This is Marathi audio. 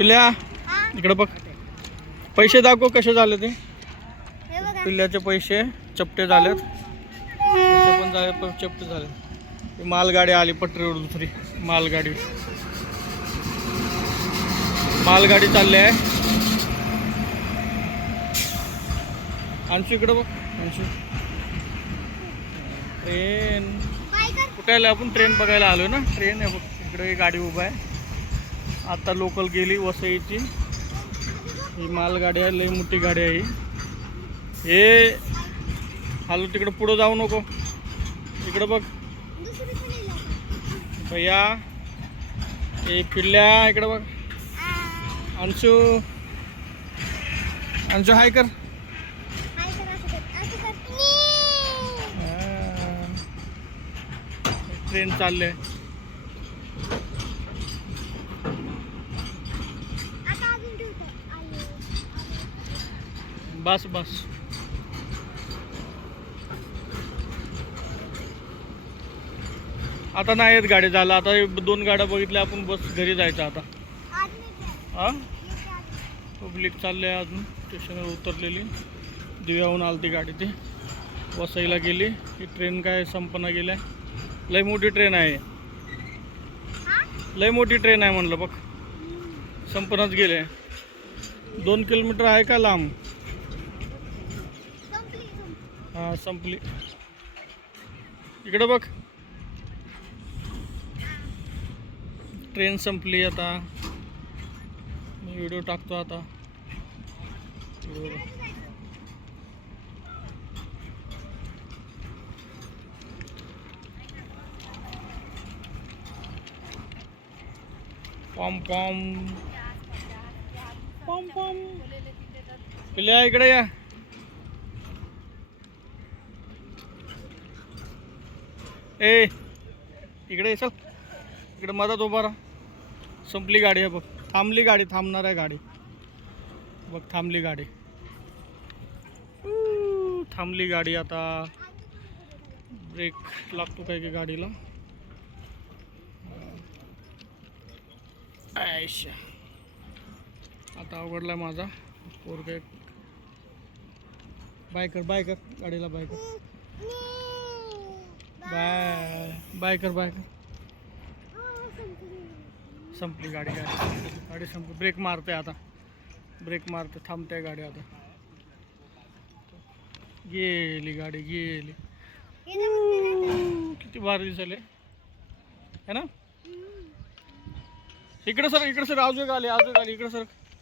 पिल्या इकडे इकडं बघ. पैसे दाखव कसे झाले ते. पिल्ल्याचे पैसे चपटे झालेत. पण झाले पण चपटे झाले. मालगाडी आली पटरीवर दुसरी मालगाडी. मालगाडी चालली आहे. अंशू इकडं बघ अंशू. ट्रेन. कुठे आलं आपण? ट्रेन बघायला आलो ना? ट्रेन आहे बघ इकडे गाडी उभा आहे. आता लोकल गेली वसईची. ही मालगाडी आहे लई मोठी गाडी आहे हे. हालो तिकडं पुढं जाऊ नको. इकडं बघ. भैया हे पिल्ल्या इकडं बघ. अंशू. अंशू हाय कर. ट्रेन कर आहे. ट्रेन चालले आता अजून ठेवतो आले बस बस. आता नाही येत गाडी झालं आता दोन गाड्या बघितल्या आपण बस घरी जायचं आता. हां? हा पब्लिक चालले आहे अजून स्टेशनवर उतरलेली. दिव्याहून आली ती गाडी ती. वसईला गेली. ही ट्रेन काय संपना गेल्या लय मोठी ट्रेन आहे. लय मोठी ट्रेन आहे म्हणलं बघ. संपनच गेले. दोन किलोमीटर आहे का लांब संपली संपली. हा संपली. इकडं बघ. ट्रेन संपली आता. मी व्हिडिओ टाकतो आता. पॉम पॉम. पॉम पॉम. पिल्या इकडे या. ए इकडे चल. इकडे मधात उभा राहा. संपली गाडी आहे बघ. थांबली गाडी थांबणार आहे गाडी. बघ थांबली गाडी. थांबली गाडी आता. ब्रेक लागतो काय की गाडीला? आयशा आता आवडला माझा. पोरग बाय कर बाय कर. गाडीला बाय कर. बाय. बाय कर बाय कर. संपली. गाडी गाडी. गाडी संपली. ब्रेक मारते आता. ब्रेक मारते थांबते गाडी आता. गेली गाडी गेली. किती भारी दिसले. है ना? इकडे सर इकडे सर. आजू आली आजू आली. इकडे सर.